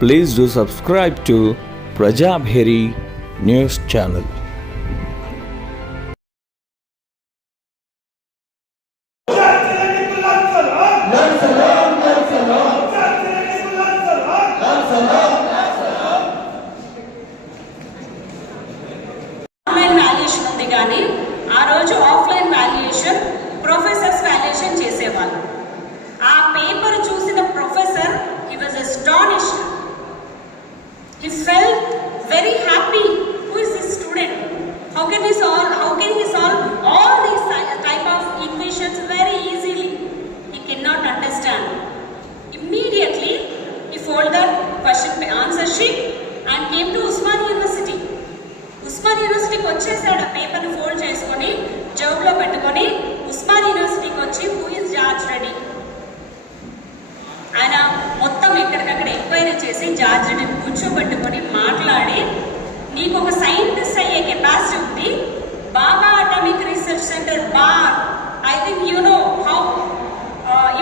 Please do subscribe to Prajabheri News Channel. Online ఉంది కానీ ఆ రోజు ఆఫ్లైన్ వాల్యుయేషన్ ప్రొఫెసర్స్ వాల్యుయేషన్ చేసేవాళ్ళు ఆ పేపర్ చూసిన professor he was astonished felt very happy. Who is this student? How can he solve? How can he solve all these type of equations very easily? He cannot understand. immediately he folded that question answer sheet and came to Usman University. Usman యూనివర్సిటీకి వచ్చేసాడు ఆ పేపర్ని fold చేసుకొని జోబులో పెట్టుకొని ఉస్మాన్ యూనివర్సిటీకి వచ్చి who is George Reddy ఆయన మొత్తం ఎక్కడికక్కడ ఎంక్వైరీ చేసి జార్జ్ రెడ్డిని కూర్చోబెట్టుకొని మాట్లాడి నీకు ఒక సైంటిస్ట్ అయ్యే కెపాసిటీ ఉంది. Bhabha atomic research centre BARC. I think you know how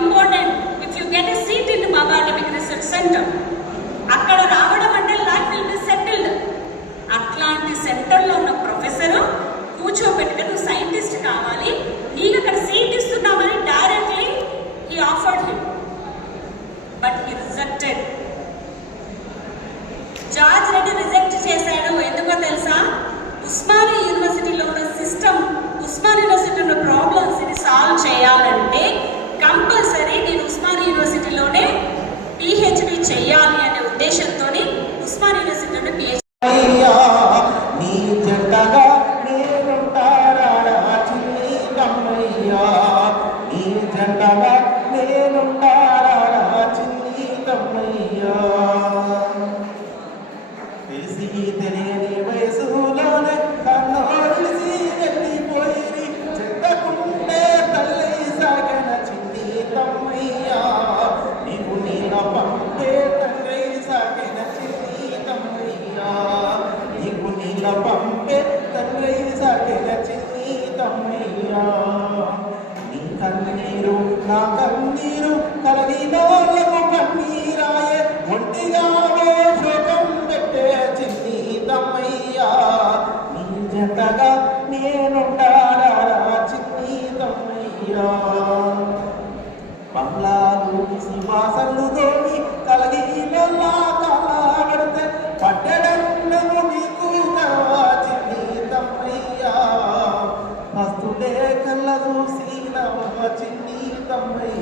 important if you get a seat in Bhabha atomic research centre. అక్కడ రావడం చేయాలి అనే ఉద్దేశంతో ఉస్మాన్ యూనివర్సిటీలోనే పిహెచ్డి నేనుంటారా? చిన్ని కన్నీరు నా కన్నీరు కలిగినోళ్ళకు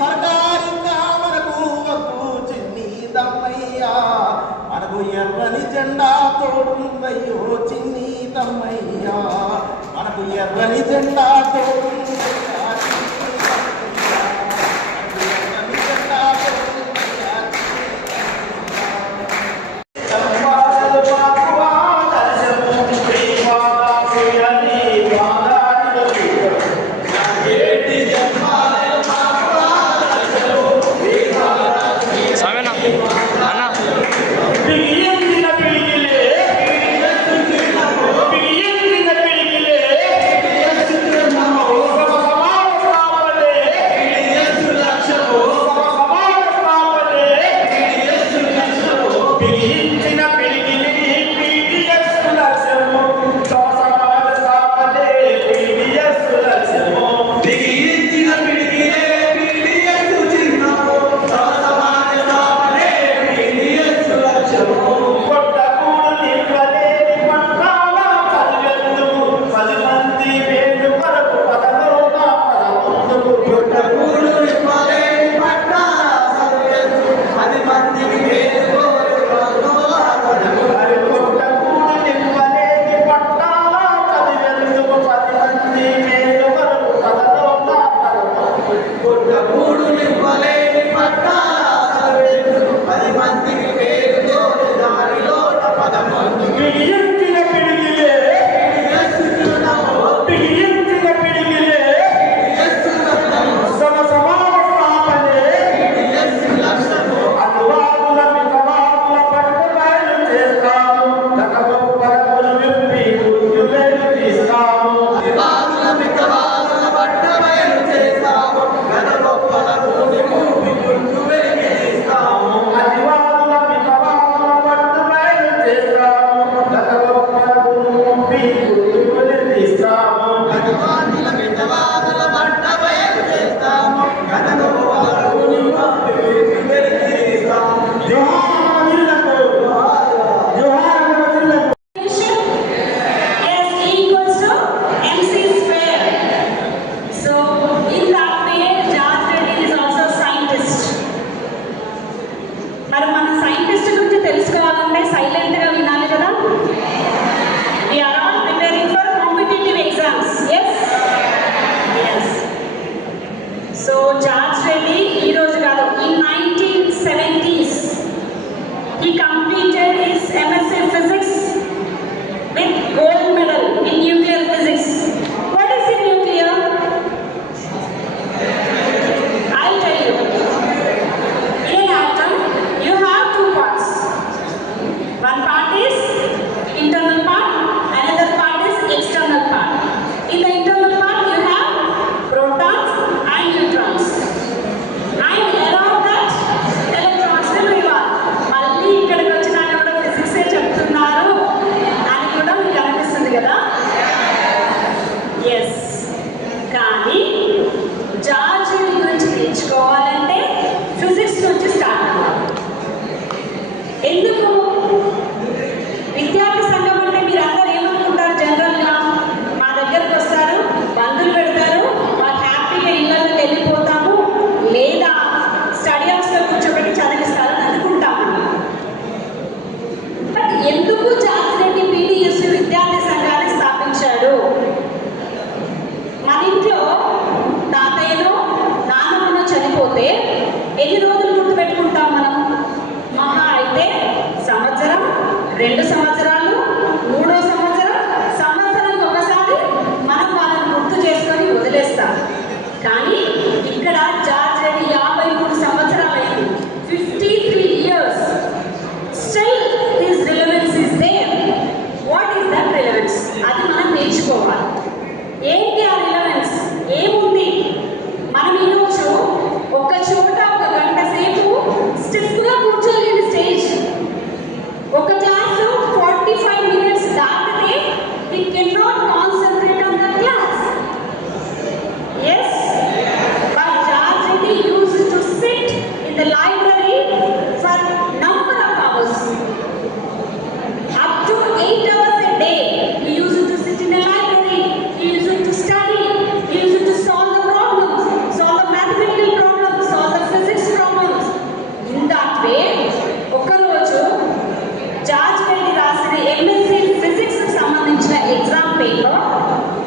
ఈ మనకు వద్దు చిన్ని మనకు ఎర్రని జెండా తోడుందయ్యో చిన్నీతమ్మయ్యా. మనకు ఎర్రని జెండా తోడుందయ్యా.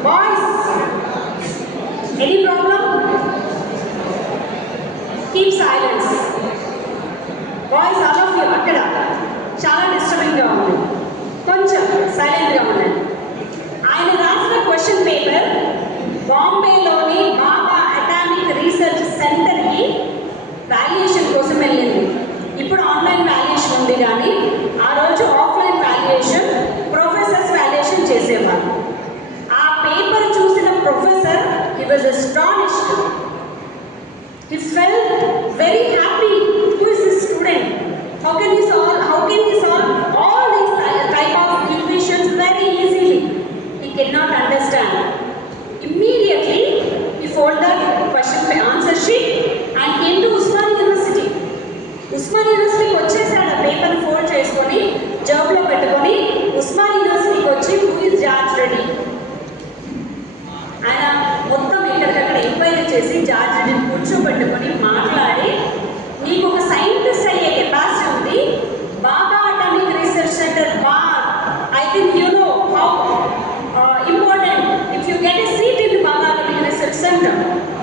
Boys, any problem? Keep silence. Boys, all of you, akkada. Chala disturbing ga undi. Silent ga. I will ask the question paper. Bombay can you research